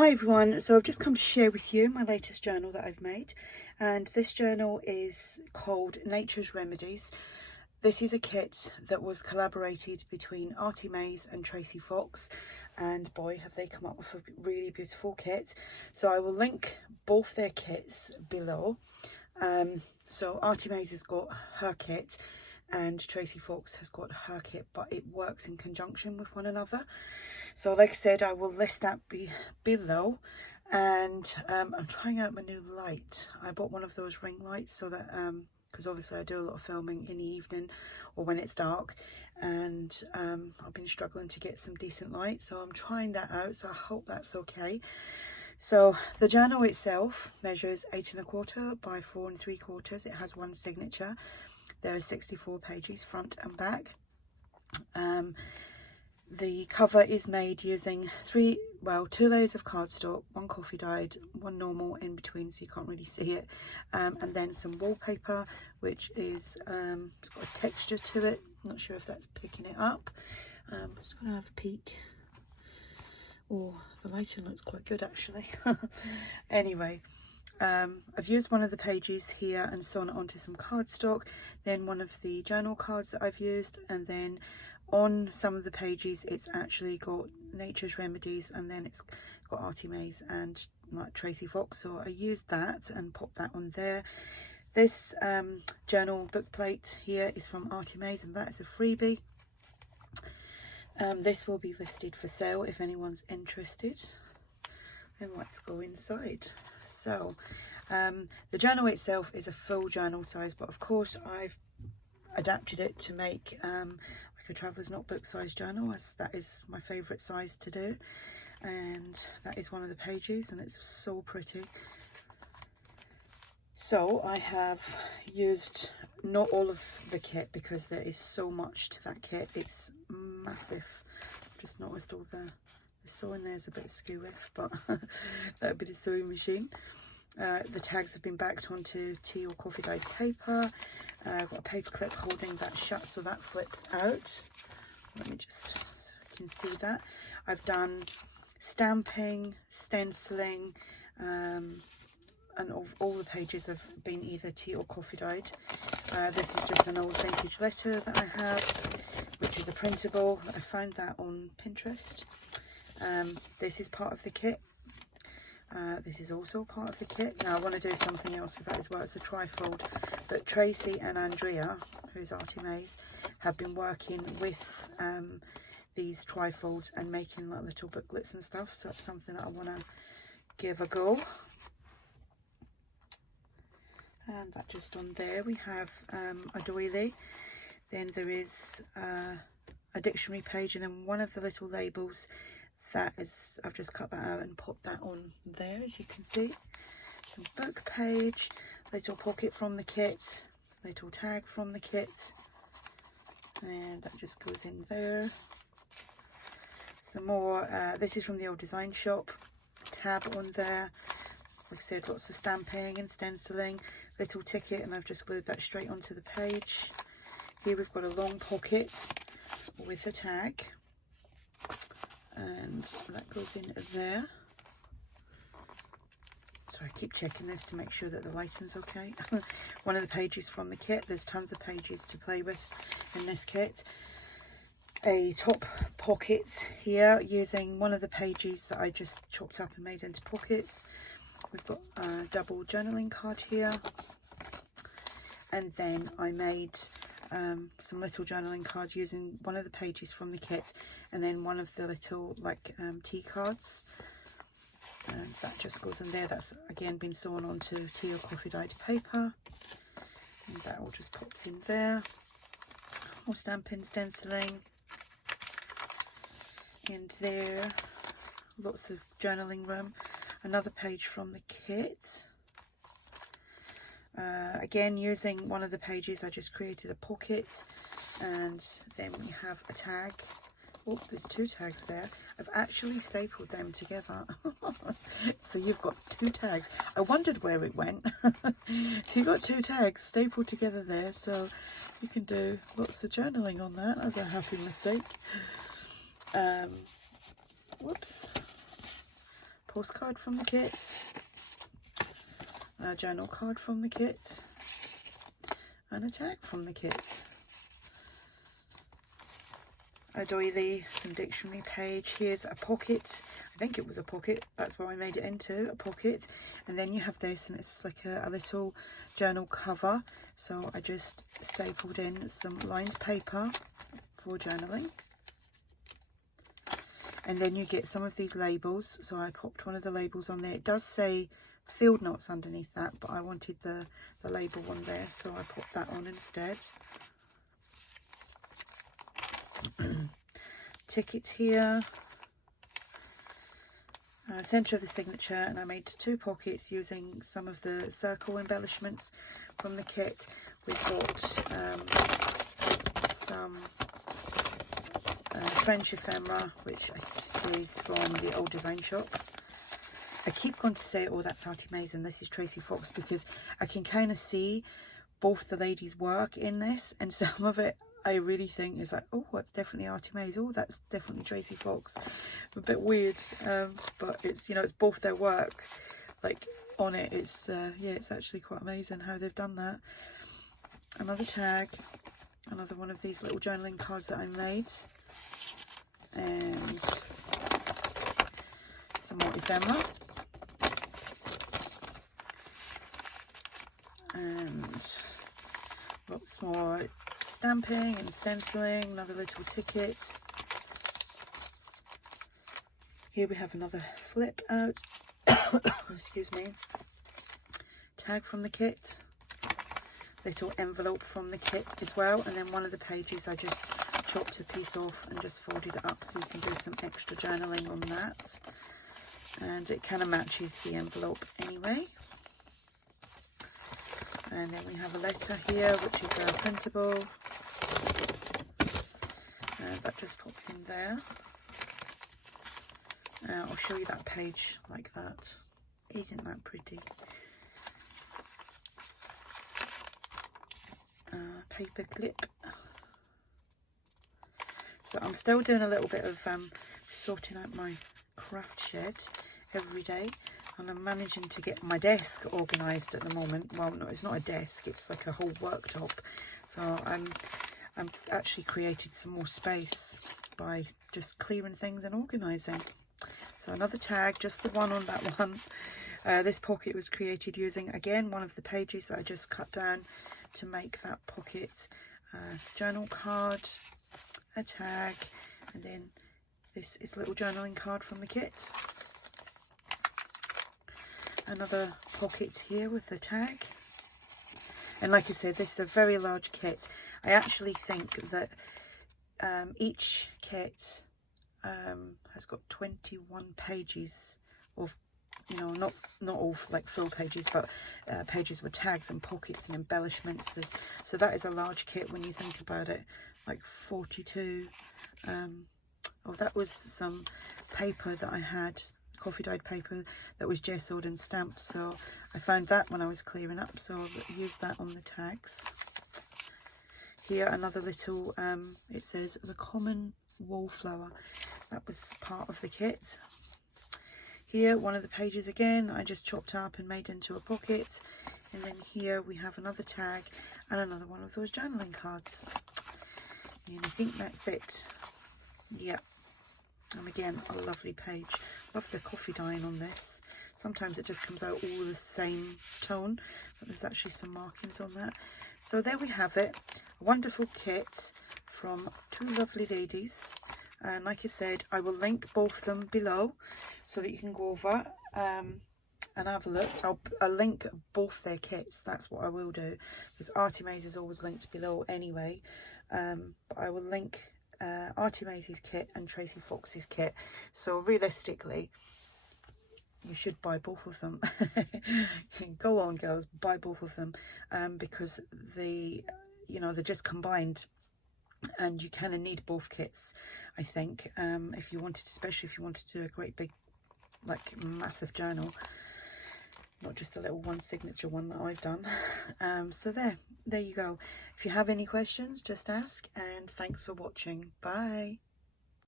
Hi everyone, so I've just come to share with you my latest journal that I've made, and this journal is called Nature's Remedies. This is a kit that was collaborated between ARTYmaze and Tracie Fox, and boy have they come up with a really beautiful kit. So I will link both their kits below. So ARTYmaze has got her kit and Tracie Fox has got her kit, but it works in conjunction with one another. So like I said, I will list that below. And I'm trying out my new light. I bought one of those ring lights so that because obviously I do a lot of filming in the evening or when it's dark, and I've been struggling to get some decent light, so I'm trying that out, so I hope that's okay. So the journal itself measures 8 1/4 by 4 3/4. It has one signature. There are 64 pages front and back. The cover is made using two layers of cardstock, one coffee dyed, one normal in between so you can't really see it, and then some wallpaper, which is it's got a texture to it. I'm not sure if that's picking it up. I'm just gonna have a peek. Oh, the lighting looks quite good actually. Anyway, I've used one of the pages here and sewn it onto some cardstock, then one of the journal cards that I've used, and then on some of the pages it's actually got Nature's Remedies, and then it's got ARTYmaze and like Tracie Fox, so I used that and popped that on there. This journal book plate here is from ARTYmaze, and that is a freebie. This will be listed for sale if anyone's interested. And let's go inside. So the journal itself is a full journal size, but of course I've adapted it to make like a traveller's notebook size journal, as that is my favourite size to do, and that is one of the pages, and it's so pretty. So I have used not all of the kit because there is so much to that kit. It's massive. I've just noticed all the sewing there is a bit skew-iff, but that'd be the sewing machine. The tags have been backed onto tea or coffee dyed paper. I've got a paper clip holding that shut so that flips out. Let me just, so you can see that. I've done stamping, stenciling, and all the pages have been either tea or coffee dyed. This is just an old vintage letter that I have, which is a printable. I found that on Pinterest. This is part of the kit. This is also part of the kit. Now I want to do something else with that as well. It's a trifold, but Tracie and Andrea, who's ARTYmaze, have been working with these trifolds and making like little booklets and stuff, so that's something that I want to give a go. And that just on there we have a doily, then there is a dictionary page, and then one of the little labels that is, I've just cut that out and popped that on there, as you can see. Some book page, little pocket from the kit, little tag from the kit, and that just goes in there. Some more, this is from the old design shop, tab on there. Like I said, lots of stamping and stenciling, little ticket, and I've just glued that straight onto the page. Here we've got a long pocket with a tag, and that goes in there. So I keep checking this to make sure that the lighting's okay. One of the pages from the kit. There's tons of pages to play with in this kit. A top pocket here using one of the pages that I just chopped up and made into pockets. We've got a double journaling card here, and then I made some little journaling cards using one of the pages from the kit, and then one of the little like tea cards, and that just goes in there. That's again been sewn onto tea or coffee dyed paper, and that all just pops in there. More stamping, stenciling in there, lots of journaling room. Another page from the kit. Again, using one of the pages, I just created a pocket, and then we have a tag. Oh, there's two tags there. I've actually stapled them together. So you've got two tags. I wondered where it went. You got two tags stapled together there, so you can do lots of journaling on that. That's a happy mistake. Whoops. postcard from the kit, a journal card from the kit, and a tag from the kit. A doily, some dictionary page. Here's a pocket. I think it was a pocket. That's where I made it into, a pocket. And then you have this, and it's like a little journal cover. So I just stapled in some lined paper for journaling. And then you get some of these labels. So I popped one of the labels on there. It does say field notes underneath that, but I wanted the label one there, so I popped that on instead. Ticket here, centre of the signature, and I made 2 pockets using some of the circle embellishments from the kit. We've got some French ephemera, which is from the old design shop. I keep going to say, oh, that's ARTYmaze and this is Tracie Fox, because I can kind of see both the ladies' work in this, and some of it I really think is like, oh, that's definitely ARTYmaze, oh, that's definitely Tracie Fox. A bit weird, but it's, you know, it's both their work like on it. It's yeah, it's actually quite amazing how they've done that. Another tag, another one of these little journaling cards that I made, and some more ephemera, and lots more stamping and stenciling. Another little ticket. Here we have another flip out excuse me, tag from the kit, little envelope from the kit as well, and then one of the pages I just chopped a piece off and just folded it up so you can do some extra journaling on that, and it kind of matches the envelope anyway. And then we have a letter here, which is a printable, and that just pops in there. I'll show you that page like that. Isn't that pretty? Paper clip. So I'm still doing a little bit of sorting out my craft shed every day, and I'm managing to get my desk organised at the moment. Well, no, it's not a desk, it's like a whole worktop. So I'm actually created some more space by just clearing things and organising. So another tag, just the one on that one. This pocket was created using, again, one of the pages that I just cut down to make that pocket. Journal card, a tag, and then this is a little journaling card from the kit. Another pocket here with the tag. And like I said, this is a very large kit. I actually think that each kit has got 21 pages of, you know, not all like full pages, but pages with tags and pockets and embellishments. So that is a large kit when you think about it. Like 42. Oh, that was some paper that I had, coffee dyed paper that was gessoed and stamped. So I found that when I was clearing up, so I used that on the tags. Here another little, it says the common wallflower. That was part of the kit. Here one of the pages again I just chopped up and made into a pocket, and then here we have another tag and another one of those journaling cards, and I think that's it. Yeah, and again a lovely page. Love the coffee dyeing on this. Sometimes it just comes out all the same tone, but there's actually some markings on that. So there we have it, a wonderful kit from 2 lovely ladies. And like I said, I will link both of them below so that you can go over and have a look. I'll link both their kits. That's what I will do, because ARTYmaze is always linked below anyway. But I will link ARTYmaze's kit and Tracie Fox's kit. So realistically, you should buy both of them. Go on, girls, buy both of them, because they, you know, they're just combined. And you kind of need both kits, I think, if you wanted, especially if you wanted to do a great big, like, massive journal, not just a little one signature one that I've done. So there you go. If you have any questions, just ask, and thanks for watching. Bye.